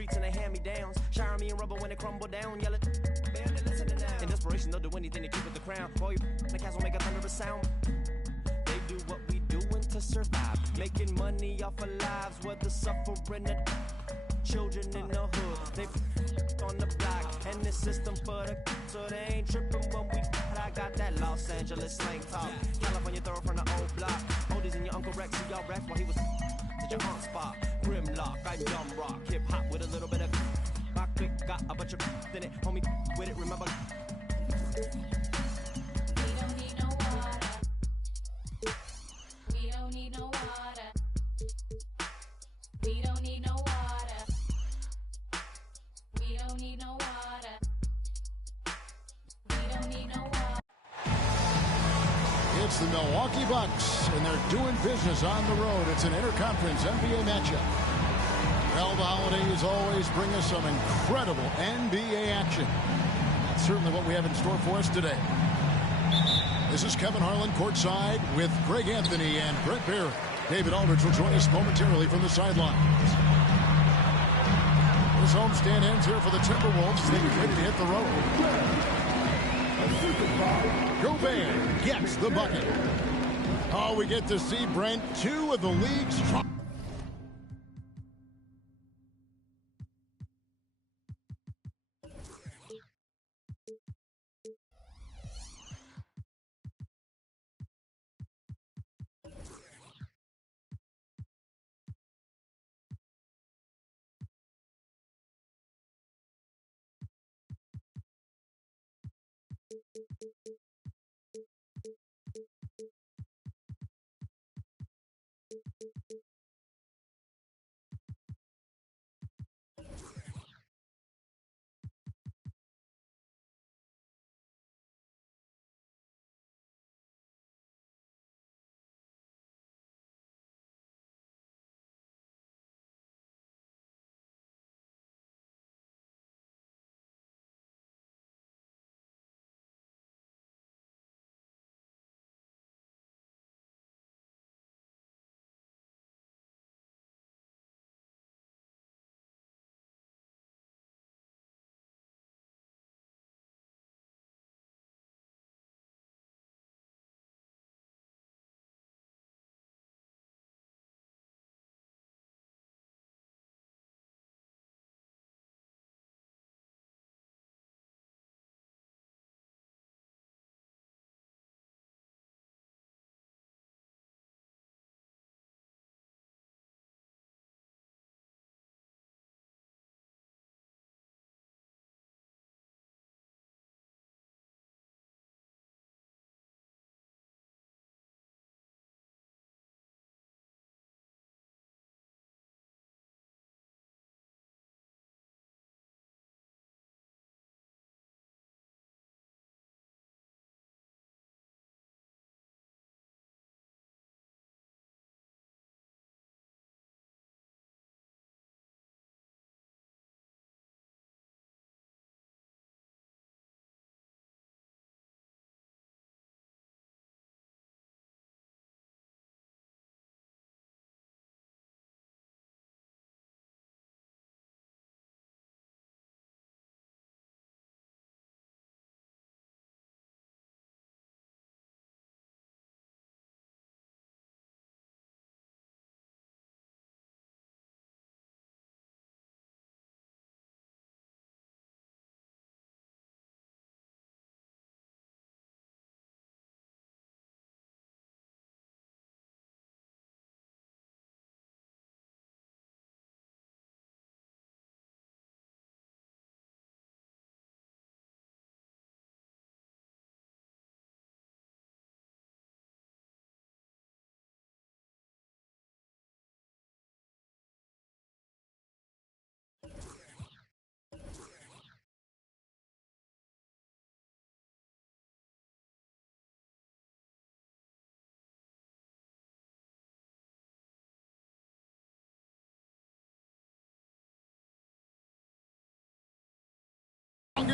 streets and they hand-me-downs. Showering me in rubber when it crumble down. Yelling, man, they're listening now. In desperation, they'll do anything to keep it the crown. Boy, the cats will make a thunderous sound. They do what we doing to survive. Making money off of lives, whether suffering or children in the hood. They on the block, and the system for the so they ain't tripping when we. I got that Los Angeles slang talk. California throw from the old block. Oldies and your Uncle Rex, see y'all rap while he was at your aunt's spot. Grimlock, I'm dumb rock, hip hop with a little bit of. My click got a bunch of in it, homie with it. Remember. We don't need no water. We don't need no water. We don't need no water. We don't need no water. We don't need no water. It's the Milwaukee Bucks, and they're doing business on the road. It's an interconference NBA matchup. Well, the holidays always bring us some incredible NBA action. That's certainly what we have in store for us today. This is Kevin Harlan courtside with Greg Anthony and Brent Barry. David Aldridge will join us momentarily from the sidelines. This homestand ends here for the Timberwolves. They get ready to hit the road. Gobert gets the bucket. Oh, we get to see, Brent, two of the league's strongest.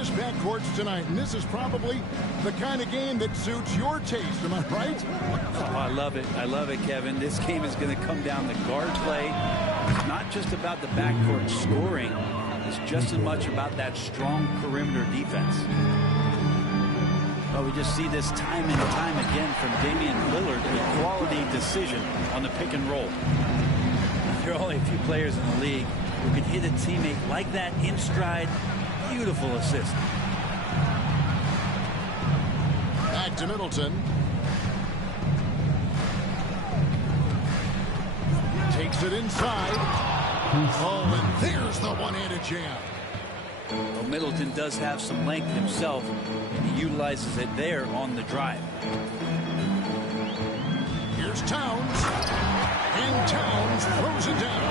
dangerous backcourts tonight, and this is probably the kind of game that suits your taste. Am I right? Oh, I love it. I love it, Kevin. This game is going to come down to guard play. It's not just about the backcourt scoring. It's just as much about that strong perimeter defense. Well, we just see this time and time again from Damian Lillard, a quality decision on the pick and roll. There are only a few players in the league who can hit a teammate like that in stride. Beautiful assist. Back to Middleton. Takes it inside. Oh, and there's the one-handed jam. Well, Middleton does have some length himself, and he utilizes it there on the drive. Here's Towns. And Towns throws it down.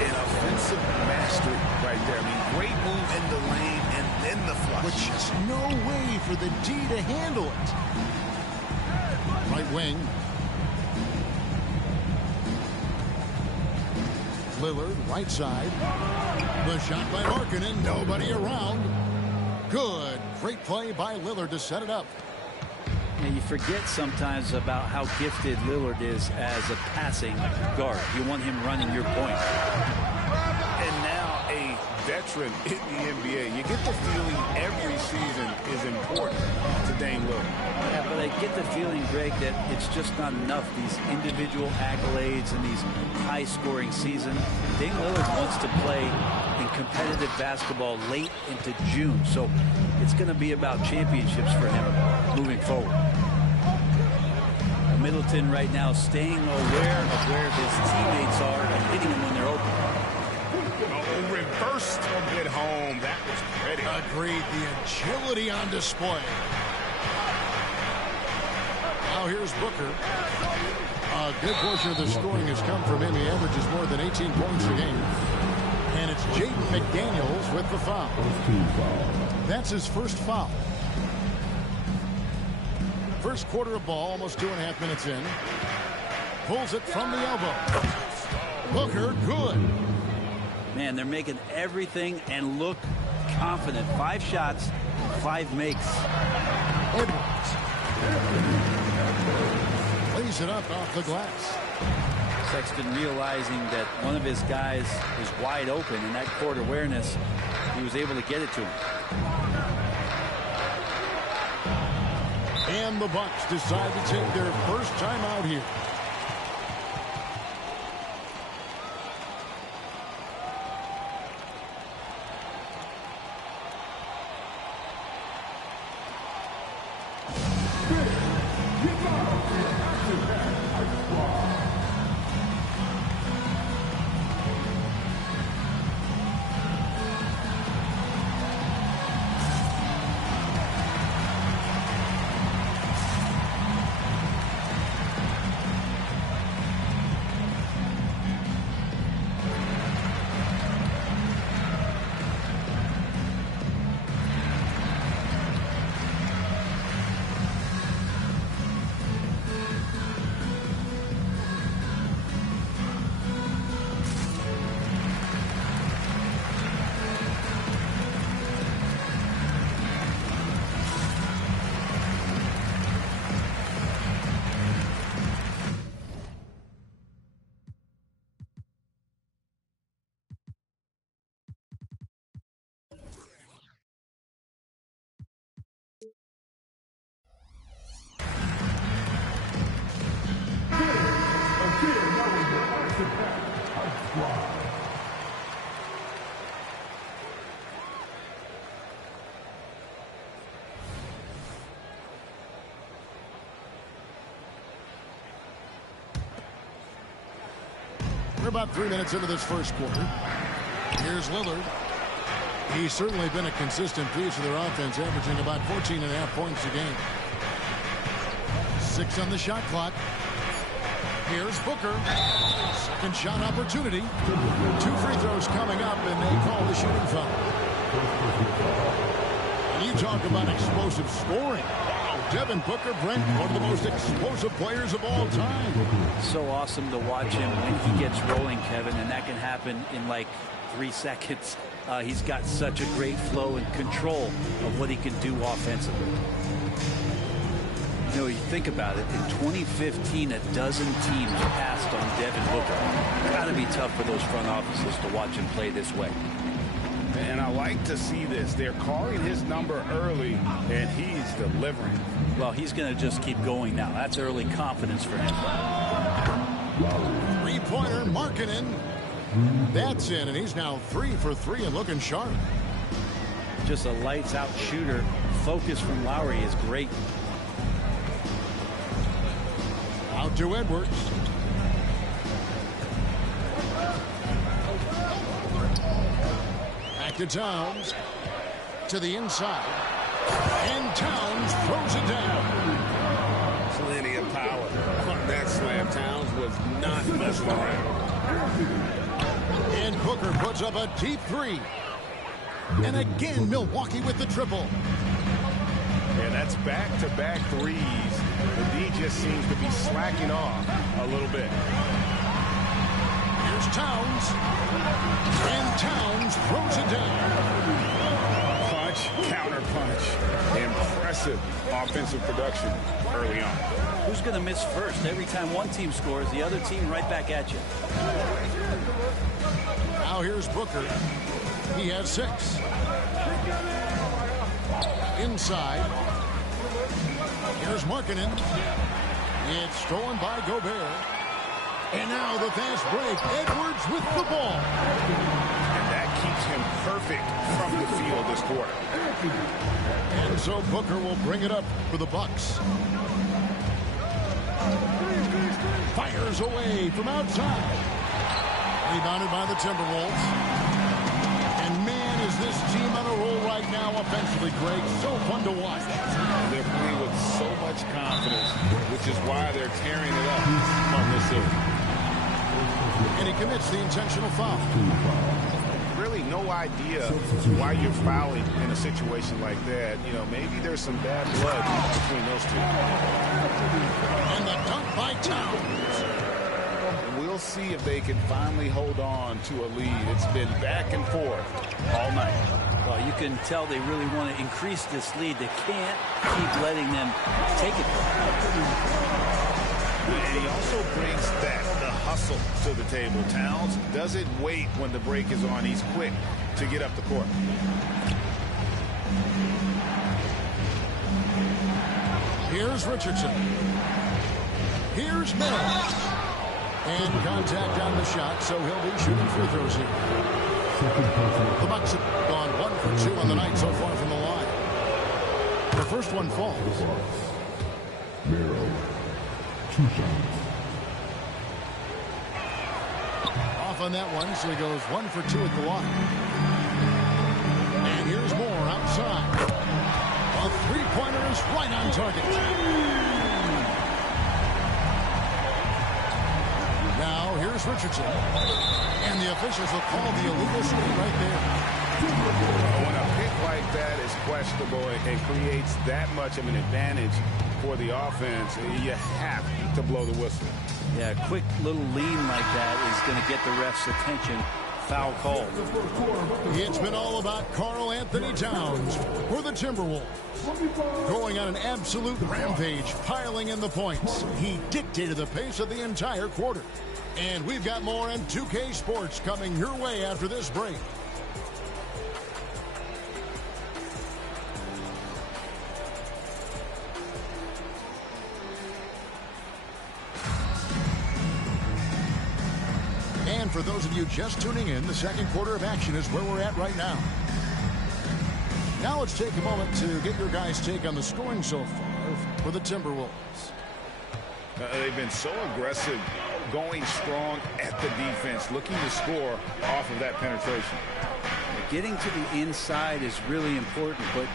An offensive mastery right there. I mean, great move in the lane and then the flush. With just no way for the D to handle it. Right wing. Lillard, right side. The shot by Markkanen. Nobody around. Good. Great play by Lillard to set it up. Now, you forget sometimes about how gifted Lillard is as a passing guard. You want him running your point. And now a veteran in the NBA. You get the feeling every season is important to Dame Lillard. Yeah, but I get the feeling, Greg, that it's just not enough. These individual accolades and these high-scoring seasons. Dame Lillard wants to play in competitive basketball late into June. So it's going to be about championships for him moving forward. Middleton right now staying aware of where his teammates are and hitting them when they're open. Oh, reversed at home. That was pretty. Agreed. The agility on display. Now here's Booker. A good portion of the scoring has come from him. He averages more than 18 points a game. And it's Jaden McDaniels with the foul. That's his first foul. First quarter of ball, almost 2.5 minutes in. Pulls it from the elbow. Booker, good. Man, they're making everything and look confident. 5 shots, 5 makes. Edwards. Lays it up off the glass. Sexton realizing that one of his guys is wide open, and that court awareness, he was able to get it to him. And the Bucks decide to take their first time out here. We're about 3 minutes into this first quarter. Here's Lillard. He's certainly been a consistent piece of their offense, averaging about 14.5 points a game. 6 on the shot clock. Here's Booker. Second shot opportunity. 2 free throws coming up, and they call the shooting foul. And you talk about explosive scoring. Devin Booker, Brent, one of the most explosive players of all time. So awesome to watch him when he gets rolling, Kevin, and that can happen in like 3 seconds. he's got such a great flow and control of what he can do offensively. You know, you think about it, in 2015, a dozen teams passed on Devin Booker. Got to be tough for those front offices to watch him play this way. And I like to see this. They're calling his number early, and he's delivering. Well, he's going to just keep going now. That's early confidence for him. Three-pointer, Markkanen. That's in, and he's now 3 for 3 and looking sharp. Just a lights-out shooter. Focus from Lowry is great. Out to Edwards. Back to Towns. To the inside. And Towns throws it down. Plenty of power on that slam. Towns was not messing around. And Booker puts up a deep 3. And again, Milwaukee with the triple. And that's back-to-back threes. The D just seems to be slacking off a little bit. Here's Towns. And Towns throws it down. Punch, counter punch. Impressive offensive production early on. Who's going to miss first? Every time one team scores, the other team right back at you. Now here's Booker. He has 6. Inside. Here's Markkanen. It's stolen by Gobert. And now the fast break. Edwards with the ball. And that keeps him perfect from the field this quarter. And so Booker will bring it up for the Bucks. Fires away from outside. Rebounded by the Timberwolves. And man, is this team on a roll right now offensively, Greg. So fun to watch. They're playing with so much confidence, which is why they're tearing it up on this series. And he commits the intentional foul. Really no idea why you're fouling in a situation like that. You know, maybe there's some bad blood between those two. And the dunk by Towns. We'll see if they can finally hold on to a lead. It's been back and forth all night. Well, you can tell they really want to increase this lead. They can't keep letting them take it. And he also brings the hustle to the table. Towns doesn't wait when the break is on. He's quick to get up the court. Here's Richardson. Here's Mills. And contact on the shot, so he'll be shooting free throws here. The Bucks have gone 1 for 2 on the night so far from the line. The first one falls. Miro, 2 shots. Off on that one, so he goes 1 for 2 at the line. And here's Moore outside. A three-pointer is right on target. Now, here's Richardson. And the officials will call the illegal shooting right there. When a pick like that is questionable and creates that much of an advantage for the offense, you have to blow the whistle. Yeah, a quick little lean like that is going to get the ref's attention. Foul call. It's been all about Karl Anthony Towns for the Timberwolves. Going on an absolute rampage, piling in the points. He dictated the pace of the entire quarter. And we've got more in 2K Sports coming your way after this break. And for those of you just tuning in, the second quarter of action is where we're at right now. Now let's take a moment to get your guys' take on the scoring so far for the Timberwolves. They've been so aggressive, going strong at the defense, looking to score off of that penetration. Getting to the inside is really important, but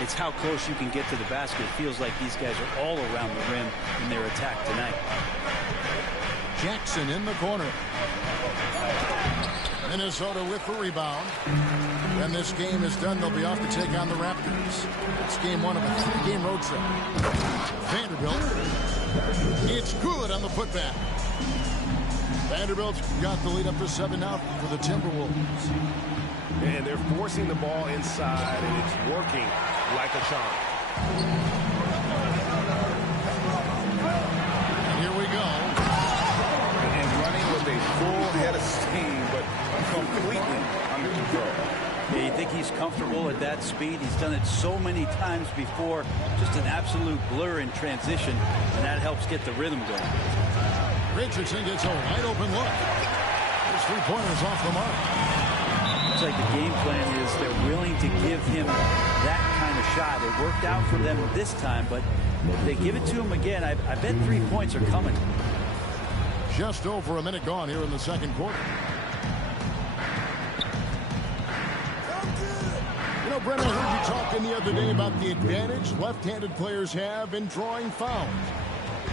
it's how close you can get to the basket. It feels like these guys are all around the rim in their attack tonight. Jackson in the corner. Minnesota with the rebound. When this game is done, they'll be off to take on the Raptors. It's game 1 of a 3-game road trip. Vanderbilt. It's good on the putback. Vanderbilt's got the lead up to 7 now for the Timberwolves. And they're forcing the ball inside, and it's working like a charm. And here we go. And running with a full head of steam, but completely under control. Yeah, you think he's comfortable at that speed? He's done it so many times before. Just an absolute blur in transition, and that helps get the rhythm going. Richardson gets a wide open look. His three-pointers off the mark. Looks like the game plan is they're willing to give him that kind of shot. It worked out for them this time, but if they give it to him again, I bet 3 points are coming. Just over a minute gone here in the second quarter. You know, Brent, I heard you talking the other day about the advantage left-handed players have in drawing fouls.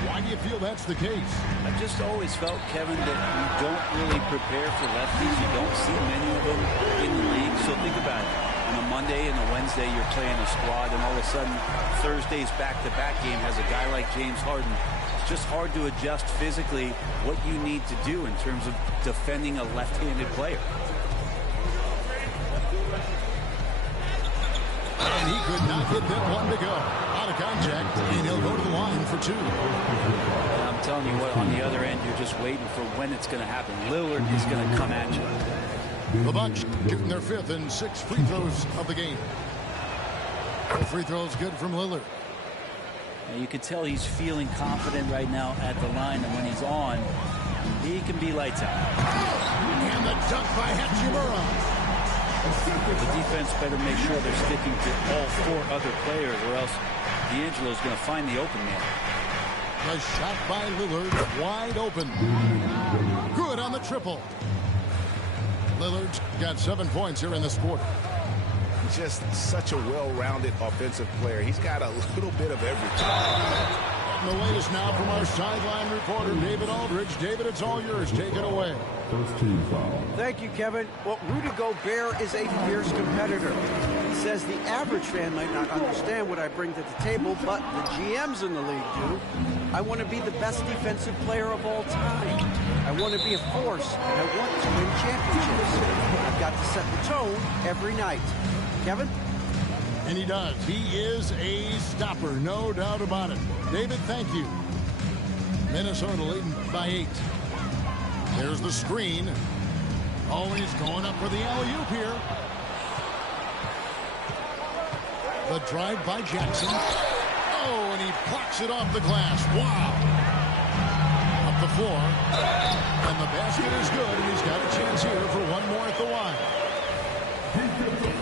Why do you feel that's the case? I've just always felt, Kevin, that you don't really prepare for lefties. You don't see many of them in the league. So think about it. On a Monday and a Wednesday, you're playing a squad, and all of a sudden, Thursday's back-to-back game has a guy like James Harden. It's just hard to adjust physically what you need to do in terms of defending a left-handed player. And he could not get that one to go. Out of contact, and he'll go to the line for 2. And I'm telling you what, on the other end, you're just waiting for when it's going to happen. Lillard is going to come at you. The Bucks shooting their 5th and 6th free throws of the game. The free throws good from Lillard. And you can tell he's feeling confident right now at the line, and when he's on, he can be lights out. And the dunk by Hachimura. The defense better make sure they're sticking to all 4 other players, or else D'Angelo's going to find the open man. The shot by Lillard, wide open. Good on the triple. Lillard's got 7 points here in this quarter. He's just such a well-rounded offensive player. He's got a little bit of everything. And the latest now from our sideline reporter, David Aldridge. David, it's all yours. Take it away. First team foul. Thank you, Kevin. Well, Rudy Gobert is a fierce competitor. He says the average fan might not understand what I bring to the table, but the GMs in the league do. I want to be the best defensive player of all time. I want to be a force, and I want to win championships. I've got to set the tone every night. Kevin? And he does. He is a stopper, no doubt about it. David, thank you. Minnesota leading by 8. There's the screen. Always going up for the alley-oop here. The drive by Jackson. Oh, and he plucks it off the glass. Wow. Up the floor. And the basket is good, and he's got a chance here for one more at the line.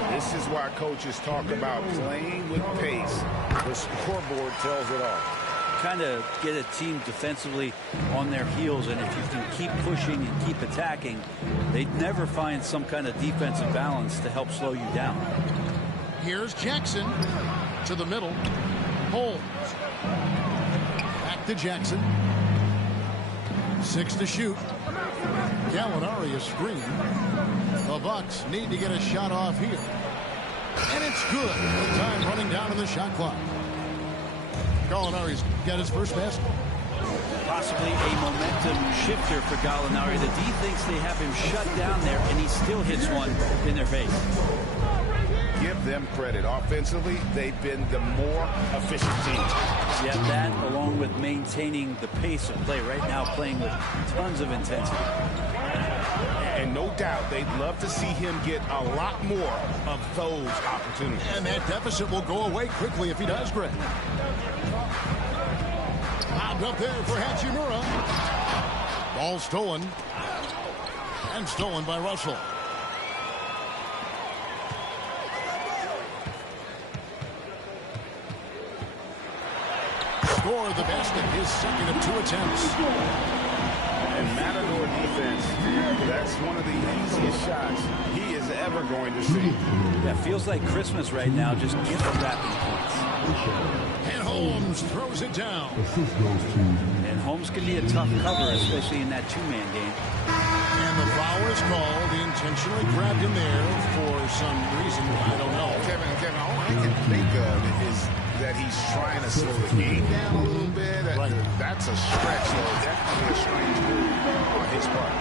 This is why coaches talk about playing with pace. The scoreboard tells it all. Kind of get a team defensively on their heels, and if you can keep pushing and keep attacking, they'd never find some kind of defensive balance to help slow you down. Here's Jackson to the middle. Holmes. Back to Jackson. 6 to shoot. Gallinari is screened. The Bucks need to get a shot off here. And it's good. The time running down in the shot clock. Gallinari's got his first basket. Possibly a momentum shifter for Gallinari. The D thinks they have him shut down there, and he still hits one in their face. Give them credit. Offensively, they've been the more efficient team. Yeah, that along with maintaining the pace of play right now, playing with tons of intensity. And no doubt they'd love to see him get a lot more of those opportunities. And that deficit will go away quickly if he does, Greg. Lobbed up there for Hachimura. Ball stolen. And stolen by Russell. Score the basket, his second of 2 attempts. And Matador defense, that's one of the easiest shots he is ever going to see. That feels like Christmas right now, just gift wrapping points. And Holmes throws it down. Assist goes to And Holmes can be a tough cover, especially in that 2-man game. And the foul is called. He intentionally grabbed him there for some reason. I don't know. Kevin, all I can think of is that he's trying to slow the game down a little bit. That's a stretch, though. Definitely a strange move on his part.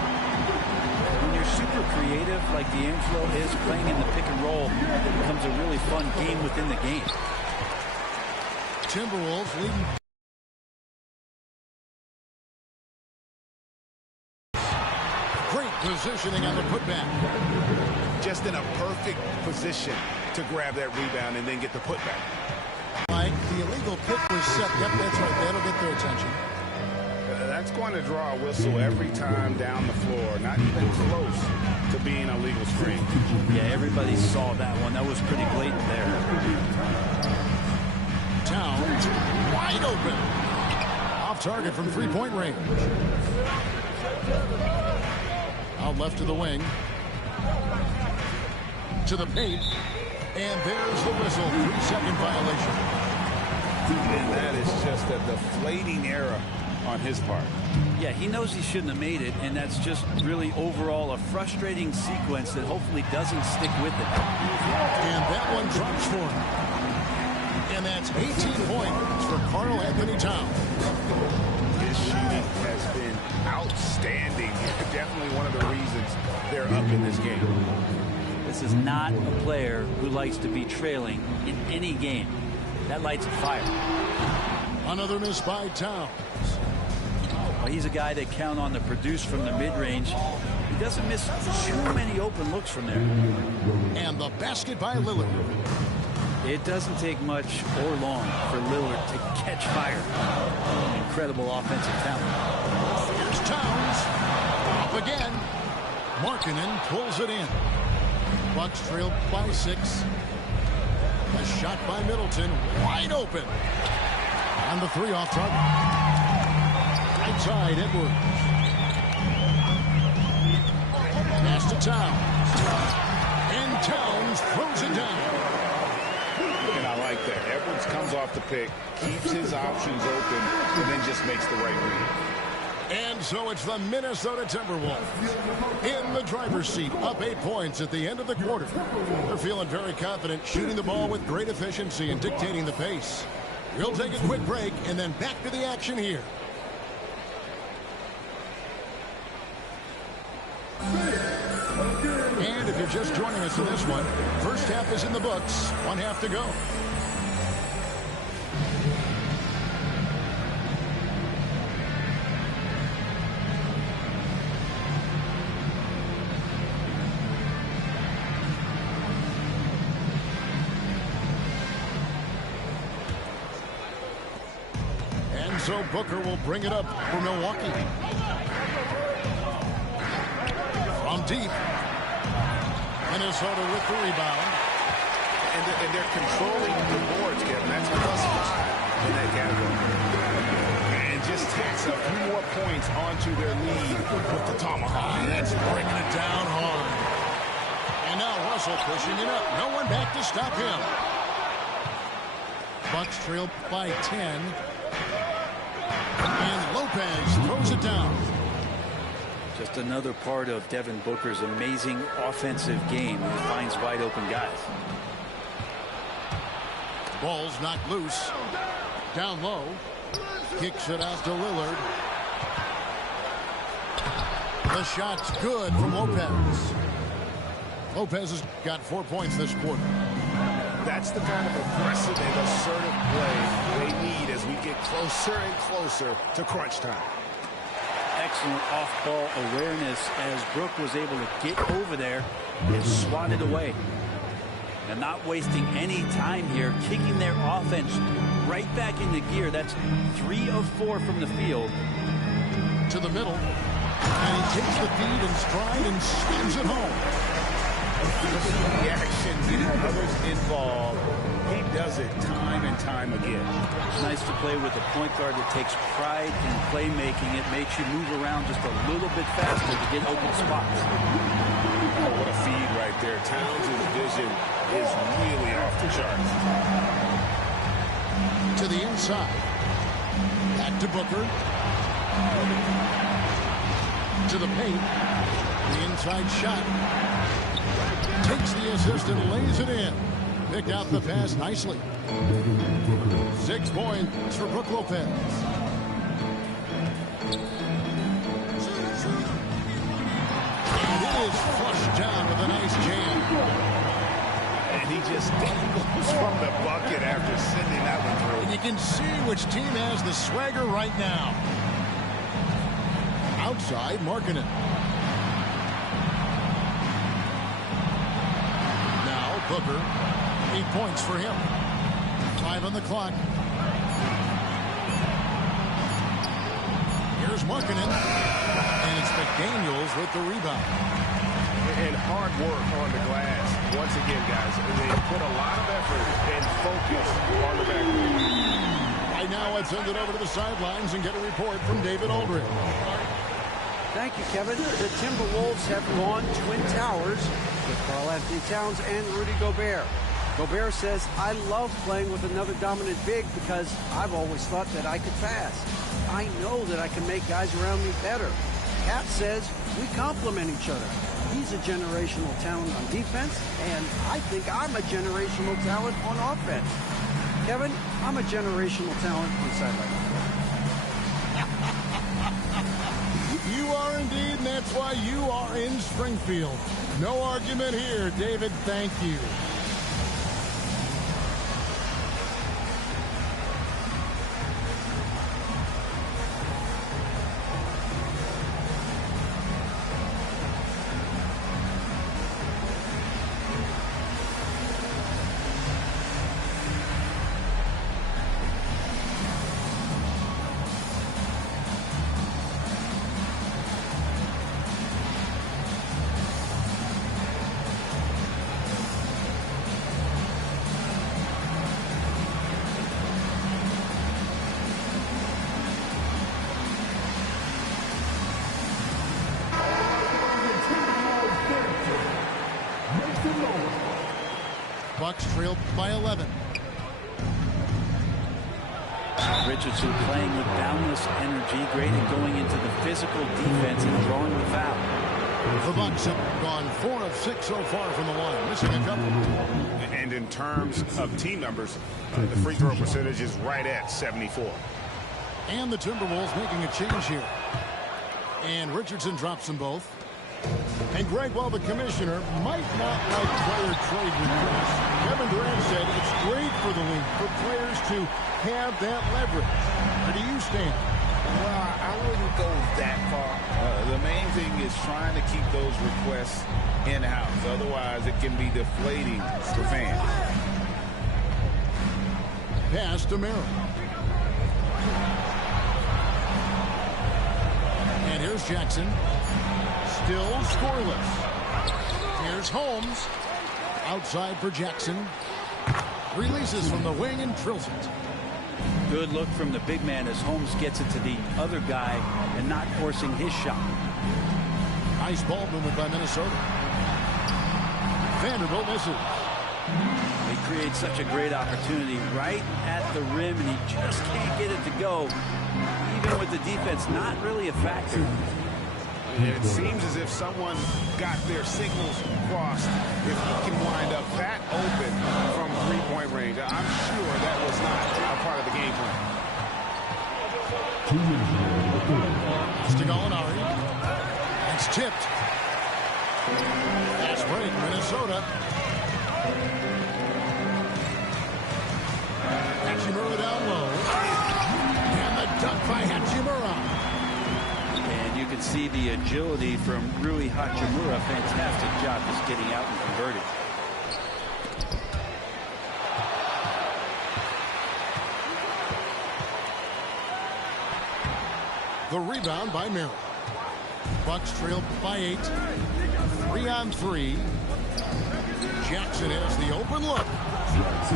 When you're super creative like D'Angelo is playing in the pick and roll, it becomes a really fun game within the game. Timberwolves leading. Great positioning on the putback. Just in a perfect position to grab that rebound and then get the putback. Mike, the illegal pick was set. Yep, that's right. That'll get their attention. That's going to draw a whistle every time down the floor. Not even close to being a legal screen. Yeah, everybody saw that one. That was pretty blatant there. Towns wide open. Off target from three-point range. Out left to the wing. To the paint. And there's the whistle. 3-second violation. And that is just a deflating error on his part. Yeah, he knows he shouldn't have made it, and that's just really overall a frustrating sequence that hopefully doesn't stick with it. And that one drops for him. And that's 18 points for Karl Anthony Towns. His shooting has been outstanding. Definitely one of the reasons they're up in this game. This is not a player who likes to be trailing in any game. That lights a fire. Another miss by Towns. Well, he's a guy they count on to produce from the mid-range. He doesn't miss too many open looks from there. And the basket by Lillard. It doesn't take much or long for Lillard to catch fire. Incredible offensive talent. Here's Towns. Up again. Markkanen pulls it in. Bucks trail by 6. A shot by Middleton. Wide open. And the 3 off target. Right side, Edwards. Pass to Towns. And Towns throws it down. And I like that. Edwards comes off the pick, keeps his options open, and then just makes the right read. And so it's the Minnesota Timberwolves in the driver's seat, up 8 points at the end of the quarter. They're feeling very confident, shooting the ball with great efficiency and dictating the pace. We'll take a quick break and then back to the action here. And if you're just joining us in this one, first half is in the books, 1 half to go. And so Booker will bring it up for Milwaukee. From deep. Minnesota with the rebound. And they're controlling the boards, Kevin. That's +5 in that category. And just takes a few more points onto their lead with the tomahawk. And that's bringing it down hard. And now Russell pushing it up. No one back to stop him. Bucks trail by 10. And Lopez throws it down. Just another part of Devin Booker's amazing offensive game. He finds wide open guys. Ball's knocked loose. Down low. Kicks it out to Lillard. The shot's good from Lopez. Lopez has got 4 points this quarter. That's the kind of aggressive and assertive play they need as we get closer and closer to crunch time. Excellent off-ball awareness as Brook was able to get over there and swat it away. And not wasting any time here, kicking their offense right back into gear. That's 3 of 4 from the field. To the middle. And he takes the feed in stride and slams it home. The action, getting others involved. He does it time and time again. It's nice to play with a point guard that takes pride in playmaking. It makes you move around just a little bit faster to get open spots. Oh, what a feed right there. Towns' vision is really off the charts. To the inside. Back to Booker. To the paint. The inside shot. Takes the assist and lays it in. Picked out the pass nicely. 6 points for Brook Lopez. And it is flushed down with a nice jam. And he just dangles from the bucket after sending that one through. And you can see which team has the swagger right now. Outside, Markkanen. Now, Booker. 8 points for him. 5 on the clock. Here's Markkanen. And it's McDaniels with the rebound. And hard work on the glass. Once again, guys, they put a lot of effort and focus on the backcourt. Right now, let's send it over to the sidelines and get a report from David Aldridge. Thank you, Kevin. The Timberwolves have gone Twin Towers with Karl-Anthony Towns and Rudy Gobert. Gobert says, I love playing with another dominant big because I've always thought that I could pass. I know that I can make guys around me better. Cat says, we complement each other. He's a generational talent on defense, and I think I'm a generational talent on offense. Kevin, I'm a generational talent on sideline. You are indeed, and that's why you are in Springfield. No argument here, David. Thank you. Bucks trailed by 11. Richardson playing with boundless energy, great at going into the physical defense and drawing the foul. The Bucks have gone 4 of 6 so far from the line, missing a couple. And in terms of team numbers, the free throw percentage is right at 74. And the Timberwolves making a change here. And Richardson drops them both. And Greg, while the commissioner might not like player trade requests, Kevin Durant said it's great for the league for players to have that leverage. Where do you stand? Well, I wouldn't go that far. The main thing is trying to keep those requests in-house. Otherwise, it can be deflating for fans. Pass to Merrill. And here's Jackson. Still scoreless. Here's Holmes. Outside for Jackson. Releases from the wing and drills it. Good look from the big man as Holmes gets it to the other guy and not forcing his shot. Nice ball movement by Minnesota. Vanderbilt misses. He creates such a great opportunity right at the rim, and he just can't get it to go. Even with the defense not really a factor. It seems as if someone got their signals crossed. If he can wind up that open from three-point range, I'm sure that was not a part of the game plan. To Gallinari. It's tipped. Fast break, Minnesota. Hachimura down low. And the dunk by Hachimura. And you can see the agility from Rui Hachimura. Fantastic job just getting out and converting. The rebound by Merrill. Bucks trailed by 8. 3-on-3. Jackson has the open look.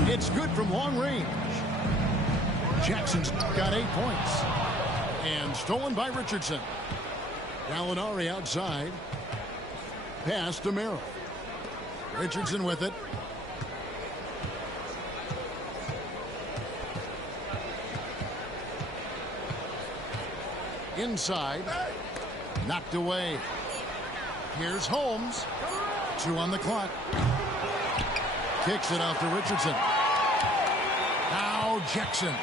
It's good from long range. Jackson's got 8 points. And stolen by Richardson. Gallinari outside. Pass to Merrill. Richardson with it. Inside. Knocked away. Here's Holmes. 2 on the clock. Kicks it out to Richardson. Now Jackson.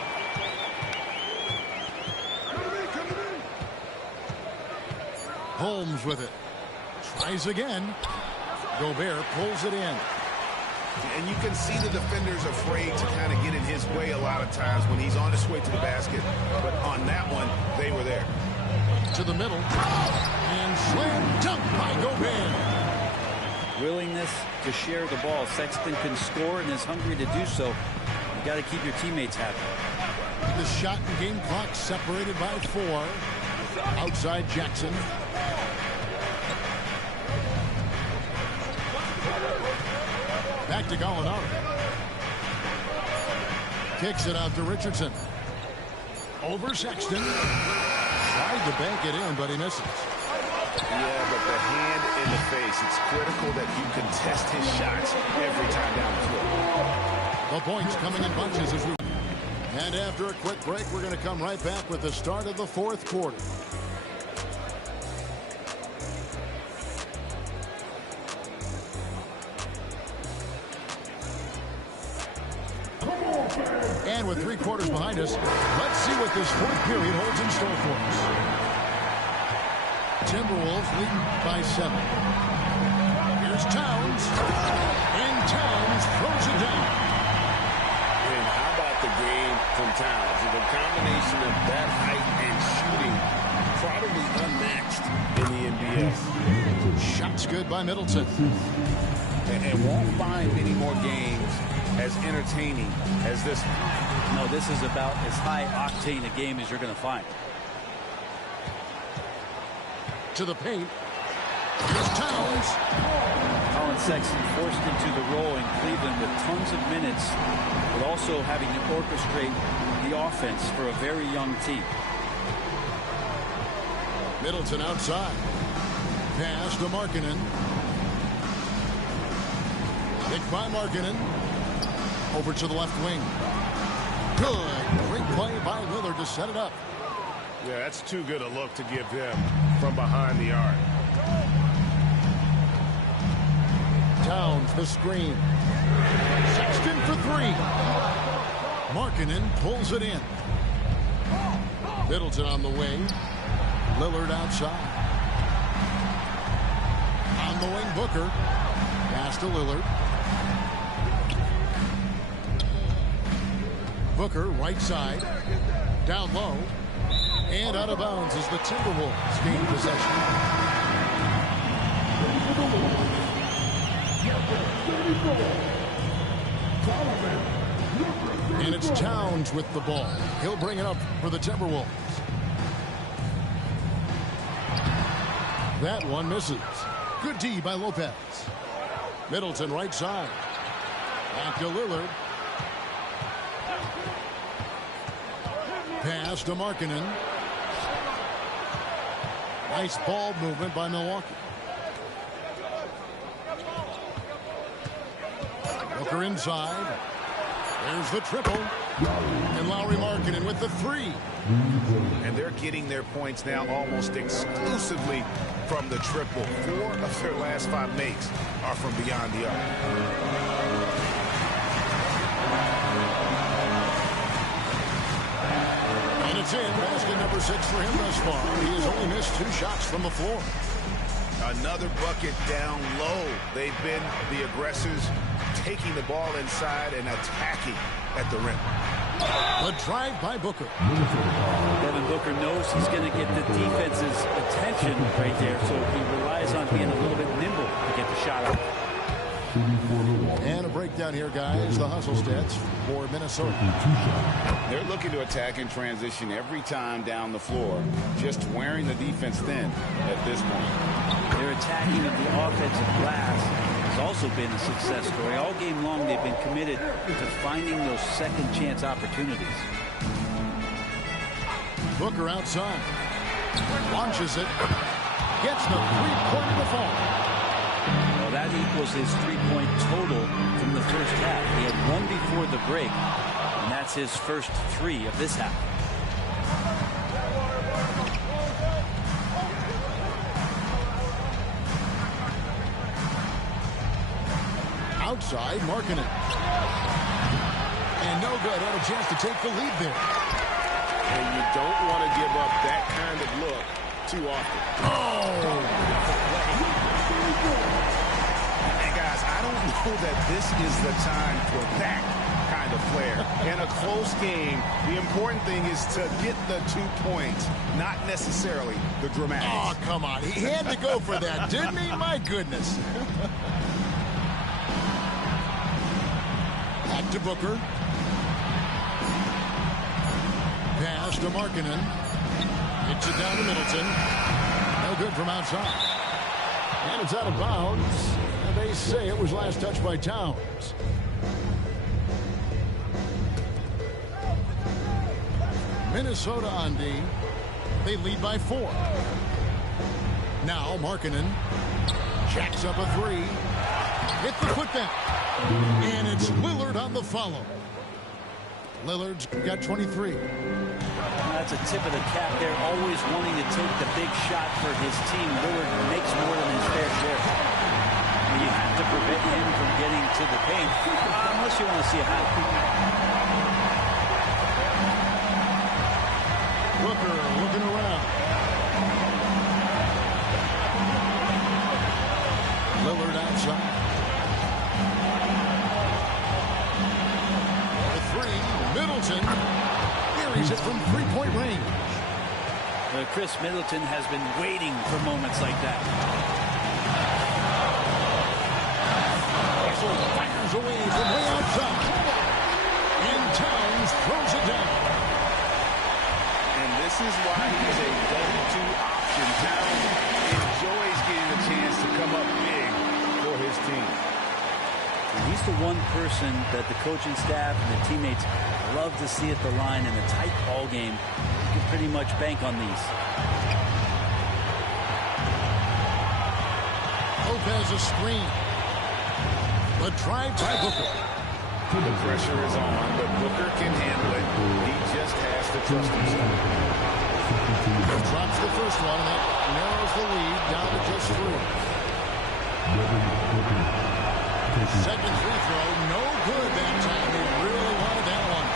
Holmes with it. Tries again. Gobert pulls it in. And you can see the defenders afraid to kind of get in his way a lot of times when he's on his way to the basket. But on that one, they were there. To the middle. And slam dunk by Gobert. Willingness to share the ball. Sexton can score and is hungry to do so. You got to keep your teammates happy. The shot and game clock separated by 4. Outside Jackson. Back to Gallinari. Kicks it out to Richardson. Over Sexton. Tried to bank it in, but he misses. Yeah, but the hand in the face. It's critical that you contest his shots every time down the floor. The points coming in bunches as we... And after a quick break, we're going to come right back with the start of the 4th quarter. And with 3 quarters behind us, let's see what this 4th period holds in store for us. Timberwolves leading by 7. Here's Towns. And Towns throws it down. And how about the game from Towns? The combination of that height and shooting, probably unmatched in the NBA. Shots good by Middleton. And won't find many more games as entertaining as this one. No, this is about as high octane a game as you're going to find. To the paint. Here's Towns. Colin Sexton forced into the role in Cleveland with tons of minutes, but also having to orchestrate the offense for a very young team. Middleton outside. Pass to Markkanen. Picked by Markkanen. Over to the left wing. Good. Great play by Lillard to set it up. Yeah, that's too good a look to give them from behind the arc. Towns the screen. Sexton for 3. Markkanen pulls it in. Middleton on the wing. Lillard outside. On the wing, Booker. Pass to Lillard. Booker, right side. Down low. And out of bounds as the Timberwolves gain possession. And it's Towns with the ball. He'll bring it up for the Timberwolves. That one misses. Good D by Lopez. Middleton right side. Back to Lillard. Pass to Markkanen. Nice ball movement by Milwaukee. Booker inside. There's the triple. And Lauri Markkanen with the 3. And they're getting their points now almost exclusively from the triple. 4 of their last 5 makes are from beyond the arc. And it's in. Basket number 6 for him thus far. He has only missed 2 shots from the floor. Another bucket down low. They've been the aggressors, taking the ball inside and attacking at the rim. The drive by Booker. Devin Booker knows he's going to get the defense's attention right there, so he relies on being a little bit nimble to get the shot out. And a breakdown here, guys. The hustle stats for Minnesota. They're looking to attack in transition every time down the floor, just wearing the defense thin at this point. Their attacking of the offensive glass has also been a success story. All game long, they've been committed to finding those second chance opportunities. Booker outside. Launches it. Gets the three-pointer to fall. Well, that equals his three-point total from the first half. He had one before the break, and that's his first 3 of this half. side, Markkanen. And no good. Had a chance to take the lead there. And you don't want to give up that kind of look too often. Oh! And guys, I don't know that this is the time for that kind of flair. In a close game, the important thing is to get the 2 points, not necessarily the dramatics. Oh, come on. He had to go for that, didn't he? My goodness. Back to Booker. Pass to Markkanen. Hits it down to Middleton. No good from outside. And it's out of bounds. And they say it was last touched by Towns. Minnesota on D. They lead by 4. Now Markkanen jacks up a 3. Hit the putback. And it's Lillard on the follow. Lillard's got 23. That's a tip of the cap there, always wanting to take the big shot for his team. Lillard makes more than his fair share. And you have to prevent him from getting to the paint, unless you want to see a highlight. Booker looking around. Lillard outside. The 3, Middleton. Carries it from 3-point range. Chris Middleton has been waiting for moments like that. Russell fires away from way outside. And Towns throws it down. And this is why he's a go-to option. Towns enjoys getting a chance to come up big for his team. And he's the one person that the coaching staff and the teammates love to see at the line in a tight ball game. You can pretty much bank on these. Lopez a screen. The drive by Booker. The pressure is on, but Booker can handle it. He just has to trust himself. Drops the first one, and that narrows the lead down to just 3. Second free throw, no good that time. He really wanted that one.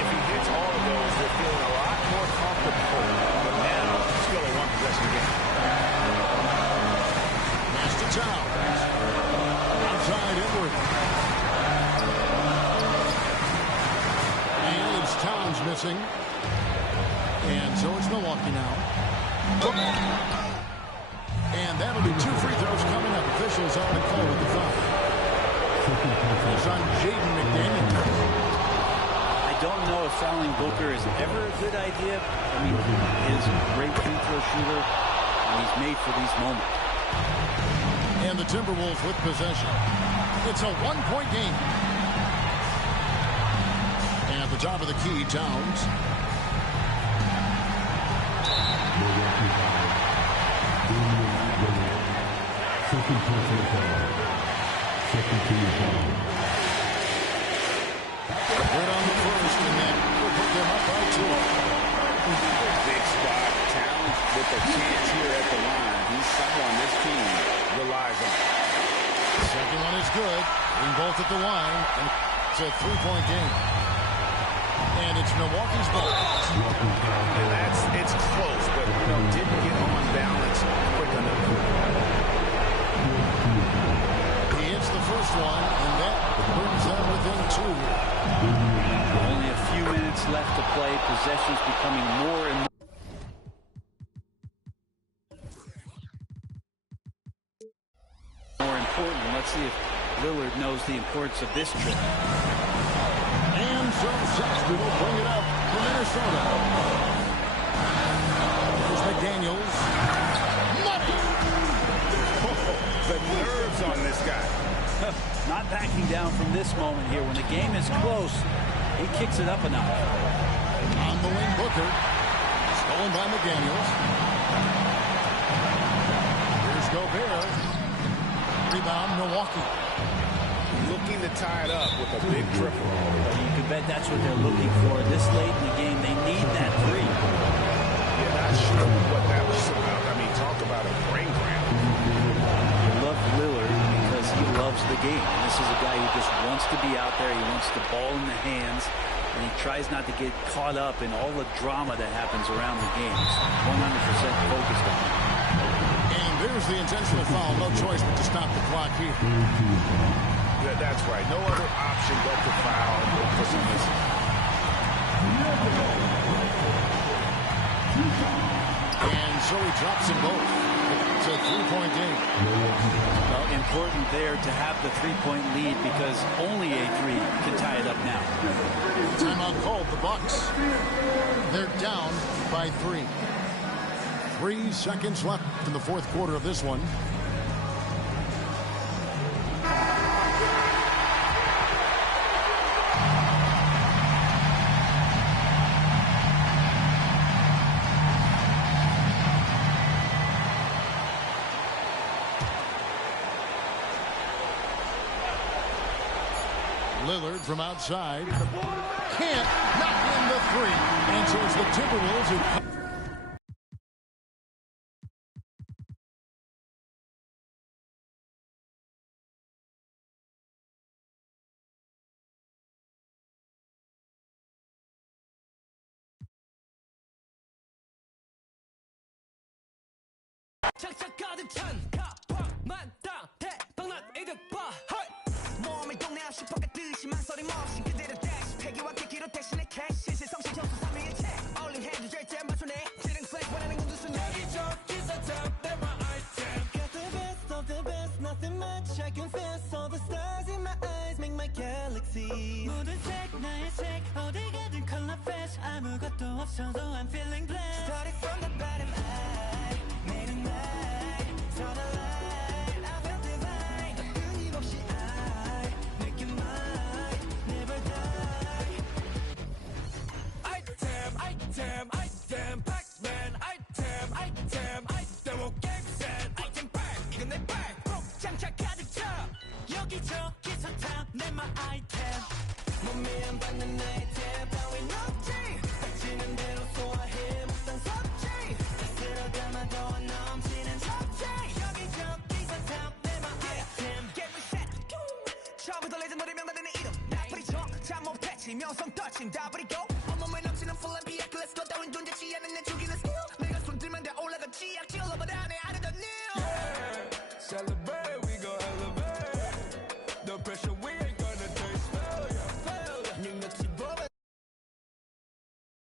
If he hits all of those, they're feeling a lot more comfortable. But now, still a one-possession game. Pass to Towns. Outside Edward. And it's Towns missing. And so it's Milwaukee now. And that'll be 2 free throws coming up. Officials on the call with the foul. It's on Jaden McDaniels. I don't know if fouling Booker is ever a good idea. I mean, he's a great free throw shooter, and he's made for these moments. And the Timberwolves with possession. It's a 1-point game. And at the top of the key, Towns. Good on the first, and then we'll put them up by 2. Big spot. Towns with a chance here at the line. He's someone this team relies on. Second one is good. Being both at the line, and it's a 3-point game. And it's Milwaukee's ball. And it's close, but didn't get on balance quick enough. He hits the first one, and that brings them within 2. Only a few minutes left to play. Possessions becoming more and more important. Let's see if Lillard knows the importance of this trip. And so Sexton will bring it up for Minnesota. Here's McDaniels. Money! The nerves on this guy. Not backing down from this moment here. When the game is close, he kicks it up a notch. On the wing, Booker. Stolen by McDaniels. Here's Gobert. Rebound, Milwaukee. Looking to tie it up with a big triple. You can bet that's what they're looking for. This late in the game, they need that 3. Yeah, not sure what that was about. I mean, talk about a brain cramp. I love Lillard because He loves the game. And this is a guy who just wants to be out there. He wants the ball in the hands, and he tries not to get caught up in all the drama that happens around the game. He's 100% focused on it. And there's the intentional foul. No choice but to stop the clock here. That's right. No other option but to foul and look for some misses. And so he drops them both. It's a three-point game. Well, important there to have the three-point lead because only a three can tie it up now. Timeout called. The Bucks. They're down by 3. 3 seconds left in the fourth quarter of this one. Lillard from outside. Can't knock in the 3. And so it's the Timberwolves who... 착착 가득 찬 가방만 다 대박난 이득봐 몸을 동네 없이 볶아듯이 망설임 없이 그대로 dash 폐기와 객기로 대신에 캐시 실성식 형수 3위의 책 올린 핸드 절대 맞춰내 지능 플렉 원하는 건 두순 여기저기 사탑 they're my item got the best of the best nothing much I confess all the stars in my eyes make my galaxy 모든 색 나의 색 어디 가든 color fresh 아무것도 없어도 I'm feeling blessed started from the bottom item, Pac-Man, item, 옥갱센, item back, 이건 내 back, 꼭 장착 가득 차 여기저기서 탐내 my item 몸에 안 받는 아이템 따윈 없지 닥치는 대로 소화해 못한 섭지 쓸어 담아도 안 넘치는 섭지 여기저기서 탐내 my item Get reset 처음부터 레전더리 명단되는 이름 나쁘리 쳐 참 못했지 명성 떨친 다브리 go